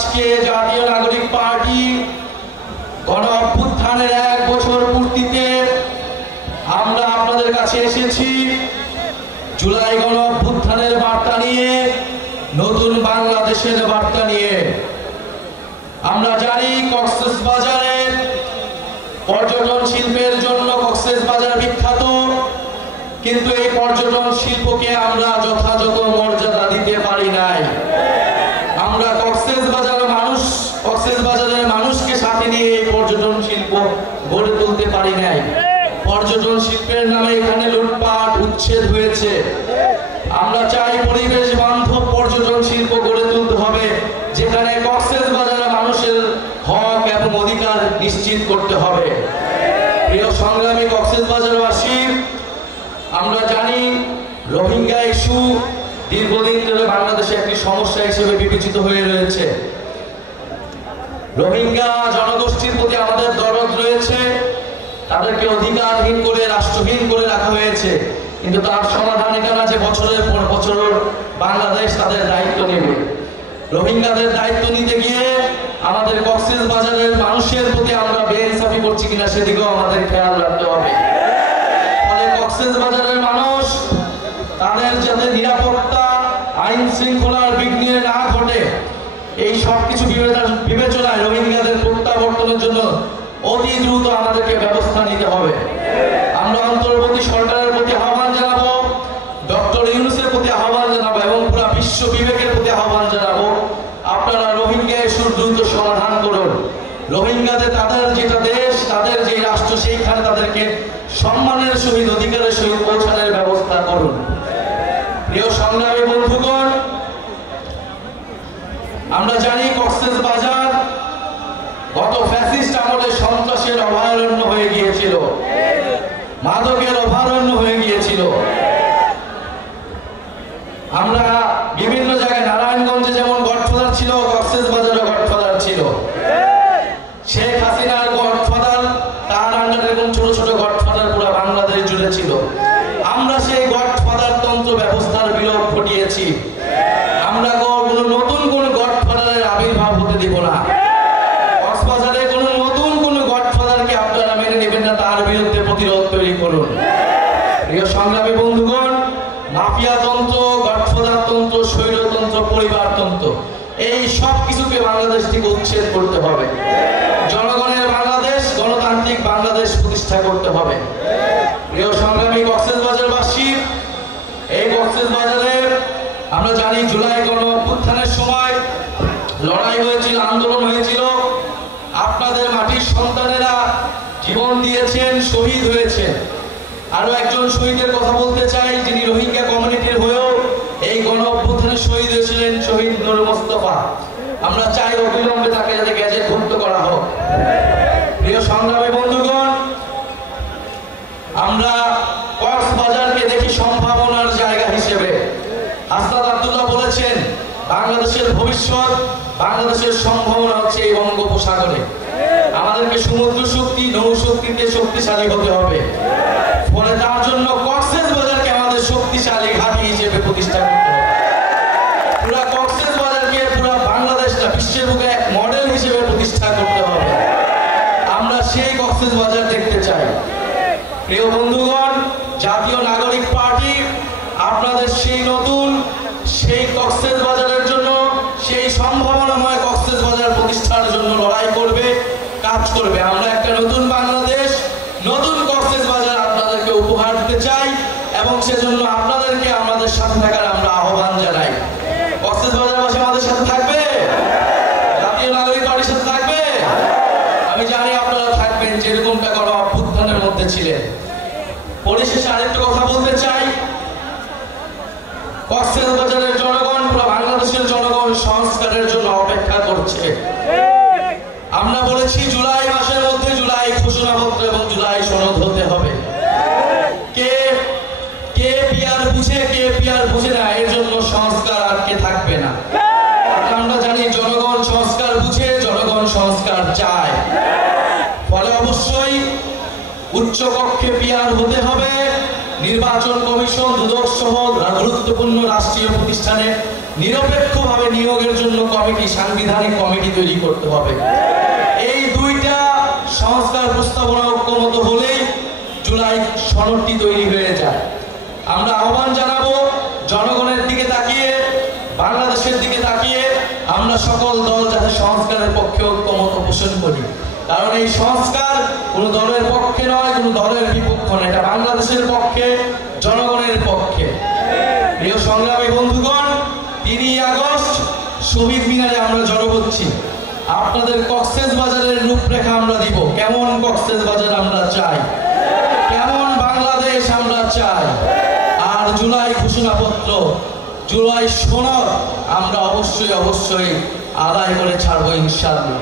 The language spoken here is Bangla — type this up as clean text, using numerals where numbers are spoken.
আজকে জাতীয় নাগরিক পার্টি গণ অভ্যুত্থানের 1 বছর পূর্তিতে আমরা আপনাদের কাছে এসেছি জুলাই গণ অভ্যুত্থানের বার্তা নিয়ে, নতুন বাংলাদেশের বার্তা নিয়ে। আমরা জানি কক্সবাজারের পর্যটন শিল্পের জন্য কক্সবাজার বিখ্যাত, কিন্তু এই পর্যটন শিল্পকে আমরা যথাযথ মর্যাদা দিতে পারি নাই। আমরা কক্সবাজারের মানুষকে সাথে নিয়ে এই পর্যটন শিল্প গড়ে তুলতে পারি নাই। পর্যটন শিল্পের নামে এখানে লুটপাট উচ্ছেদ হয়েছে। আমরা চাই পরিবেশ বান্ধব পর্যটন শিল্প গড়ে তুলতে হবে, যেখানে কক্সবাজারের মানুষের হক এবং অধিকার নিশ্চিত করতে হবে। প্রিয় সংগ্রামী কক্সবাজারবাসী, আমরা জানি রোহিঙ্গা ইস্যু দীর্ঘদিন ধরে বাংলাদেশে একটি সমস্যা হিসেবে বিবেচিত হয়ে রয়েছে। রোহিঙ্গা জনগোষ্ঠীর প্রতি আমাদের দরদ রয়েছে, তাদেরকে অধিকারহীন করে রাষ্ট্রহীন করে রাখা হয়েছে, কিন্তু তার সমাধান এটা না যে বছরের পর বছর বাংলাদেশ তাদের দায়িত্ব নেবে। রোহিঙ্গাদের দায়িত্ব নিতে গিয়ে আমাদের কক্সবাজারের মানুষের প্রতি আমরা বেইনসাফি করছি কিনা সেদিকেও আমাদের খেয়াল রাখতে হবে। ফলে কক্সবাজারের মানুষ তাদের যাতে নিরাপত্তা আইন শৃঙ্খলার বিঘ্ন না ঘটে, এই সবকিছু বিবেচনায় রোহিঙ্গাদের প্রত্যাবর্তনের জন্য অতি দ্রুত আমাদেরকে ব্যবস্থা নিতে হবে। আমরা অন্তর্বর্তী সরকারের প্রতি আহ্বান জানাবো, ডক্টর ইউনূসের প্রতি আহ্বান জানাবো এবং পুরো বিশ্ব বিবেকের প্রতি আহ্বান জানাবো, আপনারা রোহিঙ্গা ইস্যুর দ্রুত সমাধান করুন। রোহিঙ্গাদের তাদের যেটা দেশ, তাদের যে রাষ্ট্র, সেইখানে তাদেরকে সম্মানের সহিত অধিকারের সহিত পৌঁছানোর ব্যবস্থা করুন। প্রিয় সংগ্রামী বন্ধুগণ, আমরা জানি কক্সবাজার গত ফ্যাসিস্ট আমলে সন্ত্রাসের অভয়ারণ্য হয়ে গিয়েছিল, মাদকের অভয়ারণ্য হয়ে গিয়েছিল। আমরা বিভিন্ন জায়গায় নারায়ণগঞ্জে যেমন গডফাদার ছিল, কক্সবাজারে গডফাদার ছিল। শেখ হাসিনার গডফাদার, তার আন্ডারে এরকম ছোট ছোট গডফাদার পুরো বাংলাদেশ জুড়ে ছিল। আমরা সেই গডফাদার তন্ত্র ব্যবস্থার বিলোপ ঘটিয়েছি। আমরা নতুন কোন গডফাদারের আবির্ভাব হতে দিব না। কক্সবাজারে কোন নতুন কোন গডফাদারকে আপনারা মেনে নেবেন না, তার বিরুদ্ধে প্রতিরোধ তৈরি করুন। প্রিয় সংগ্রামী বন্ধুগণ, মাফিয়া তন্ত্র, গডফাদার তন্ত্র, স্বৈরতন্ত্র, পরিবারতন্ত্র, এই সব কিছুকে বাংলাদেশ থেকে উচ্ছেদ করতে হবে। জনগণের বাংলাদেশ, গণতান্ত্রিক বাংলাদেশ প্রতিষ্ঠা করতে হবে। প্রিয় সংগ্রামী কক্সবাজারবাসী, এই কক্সবাজারের আমরা জানি জুলাই গণ অভ্যুত্থানের সময় লড়াই হয়েছিল, আন্দোলন হয়েছিল। আপনাদের মাটির সন্তানেরা জীবন দিয়েছেন, শহীদ হয়েছেন। আরো একজন শহীদের কথা বলতে চাই, যিনি রোহিঙ্গা কমিউনিটির হয়েও এই গণ অভ্যুত্থানে শহীদ হয়েছিলেন, শহীদ নূর মোস্তফা। আমরা চাই অবিলম্বে তাকে যাতে গ্যাজেটভুক্ত করা হোক। প্রিয় সংগ্রামী বন্ধুগণ, আমরা কক্সবাজারকে দেখি সম্ভাবনার জায়গা হিসেবে। হাসনাত আব্দুল্লাহ বলেছেন, বাংলাদেশের ভবিষ্যৎ, বাংলাদেশের সম্ভাবনা হচ্ছে এই বঙ্গোপসাগরে। আমাদেরকে সমুদ্র শক্তি, নৌ শক্তিতে শক্তিশালী হতে হবে। ফলে তার জন্য কক্সবাজারকে আমাদের শক্তিশালী ঘাঁটি হিসেবে প্রতিষ্ঠা করতে হবে। পুরা কক্সবাজারকে, পুরা বাংলাদেশটা বিশ্বের বুকে এক মডেল হিসেবে প্রতিষ্ঠা করতে হবে। আমরা সেই কক্সবাজার দেখতে চাই। প্রিয় বন্ধুগণ, জাতীয় নাগরিক পার্টি আপনাদের সেই নতুন, সেই কক্সবাজারের জন্য, সেই সম্ভাবনাময় কক্সবাজার প্রতিষ্ঠার জন্য লড়াই করবে, কাজ করবে। আমরা একটা নতুন বাংলাদেশ, নতুন কক্সবাজার আপনাদেরকে উপহার দিতে চাই এবং সেজন্য আপনাদেরকে আমাদের সাথে থাকার আমরা আহ্বান জানাই। কক্সবাজারবাসী আমাদের সাথে থাকবে, জাতীয় নাগরিক পার্টির সাথে থাকবে। আমি জানি আপনারা থাকবেন, যেরকমটা গণ অভ্যুত্থানের মধ্যে ছিলেন। পরিশেষে আরেকটা কথা বলতে চাই, কক্সবাজারের জনগণ, পুরো বাংলাদেশের জনগণ সংস্কারের জন্য অপেক্ষা করছে। আমরা বলেছি জুলাই মাসের মধ্যে জুলাই ঘোষণাপত্র এবং জুলাই সনদ হতে হবে। কে পিআর বুঝে, কে পিআর বুঝে না, এর জন্য সংস্কার আটকে থাকবে না। আমরা জানি জনগণ সংস্কার বুঝে, জনগণ সংস্কার চায়। ফলে অবশ্যই উচ্চ কক্ষে পিআর হতে হবে। নির্বাচন কমিশন, দুদক সহ গুরুত্বপূর্ণ রাষ্ট্রীয় প্রতিষ্ঠানে নিরপেক্ষভাবে নিয়োগের জন্য কমিটি, সাংবিধানিক কমিটি তৈরি করতে হবে। এই দুইটা সংস্কার প্রস্তাবনা ঐক্যমত হলেই জুলাই সনদটি তৈরি হয়ে যায়। আমরা আহ্বান জানাবো জনগণের দিকে তাকিয়ে, বাংলাদেশের দিকে তাকিয়ে আমরা সকল দল যাতে সংস্কারের পক্ষে ঐক্যমত পোষণ করি। কারণ এই সংস্কার কোনো দলের পক্ষে নয়, কোনো দলের বিপক্ষ নয়, এটা বাংলাদেশের পক্ষে, জনগণের পক্ষে। প্রিয় সংগ্রামী বন্ধুগণ, 3 আগস্ট শহীদ মিনারে আমরা জড়ো হচ্ছি। আপনাদের কক্সবাজারের রূপরেখা আমরা দিব, কেমন কক্সবাজার আমরা চাই, কেমন বাংলাদেশ আমরা চাই। আর জুলাই ঘোষণাপত্র, জুলাই সনদ আমরা অবশ্যই আদায় করে ছাড়বো ইনশাআল্লাহ।